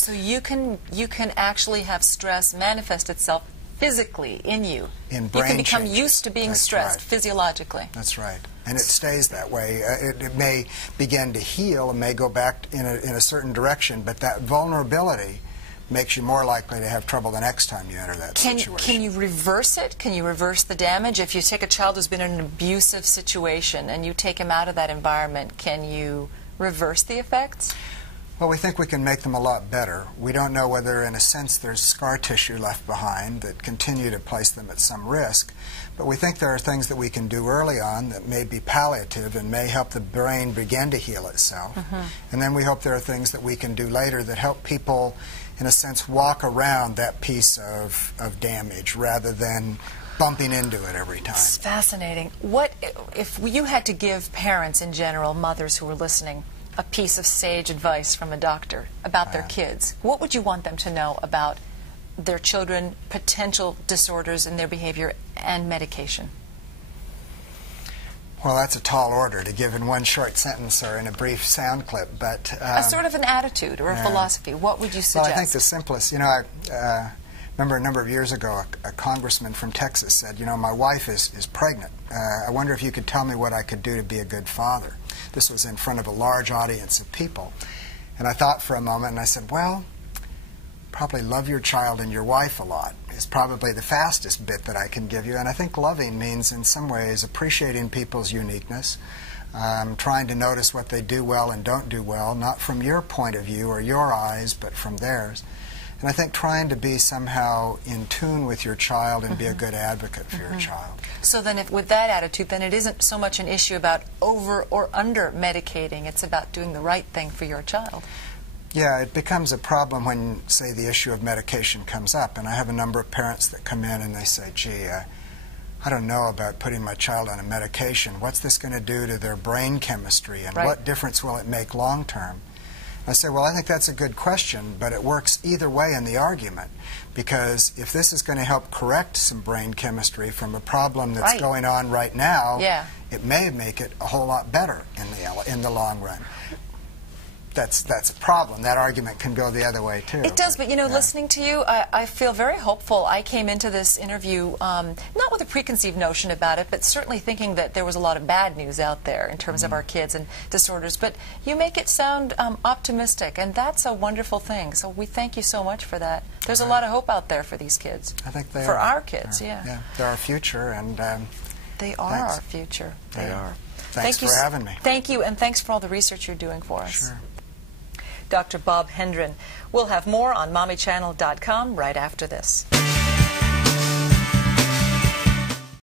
So you can actually have stress manifest itself physically in you. In brain You can become changes. used to being That's stressed right. physiologically. That's right. And it stays that way. It may begin to heal and may go back in a certain direction, but that vulnerability makes you more likely to have trouble the next time you enter that situation. Can you reverse it? Can you reverse the damage? If you take a child who's been in an abusive situation and you take him out of that environment, can you reverse the effects? Well, we think we can make them a lot better. We don't know whether, in a sense, there's scar tissue left behind that continue to place them at some risk. But we think there are things that we can do early on that may be palliative and may help the brain begin to heal itself. And then we hope there are things that we can do later that help people, in a sense, walk around that piece of damage rather than bumping into it every time. It's fascinating. What if you had to give parents in general, mothers who are listening, a piece of sage advice from a doctor about their kids? What would you want them to know about their children, potential disorders in their behavior, and medication? Well, that's a tall order to give in one short sentence or in a brief sound clip, but... a sort of an attitude or a philosophy. What would you suggest? Well, I think the simplest, I remember a number of years ago a congressman from Texas said, my wife is pregnant. I wonder if you could tell me what I could do to be a good father. This was in front of a large audience of people. And I thought for a moment and I said, well, probably love your child and your wife a lot is probably the fastest bit that I can give you. And I think loving means in some ways appreciating people's uniqueness, trying to notice what they do well and don't do well, not from your point of view or your eyes, but from theirs. And I think trying to be somehow in tune with your child and be a good advocate for your child. So then with that attitude, then it isn't so much an issue about over or under medicating. It's about doing the right thing for your child. Yeah, it becomes a problem when, say, the issue of medication comes up. And I have a number of parents that come in and they say, gee, I don't know about putting my child on a medication. What's this going to do to their brain chemistry? And what difference will it make long term? I say, well, I think that's a good question, but it works either way in the argument. Because if this is going to help correct some brain chemistry from a problem that's going on right now, it may make it a whole lot better in the long run. That's a problem. That argument can go the other way, too. It does, but listening to you, I feel very hopeful. I came into this interview not with a preconceived notion about it, but certainly thinking that there was a lot of bad news out there in terms of our kids and disorders. But you make it sound optimistic, and that's a wonderful thing. So we thank you so much for that. There's a lot of hope out there for these kids. I think they are. For our kids, yeah. They're our future, and they are our future. They are. Thanks for having me. Thank you, and thanks for all the research you're doing for us. Sure. Dr. Bob Hendren. We'll have more on MommyChannel.com right after this.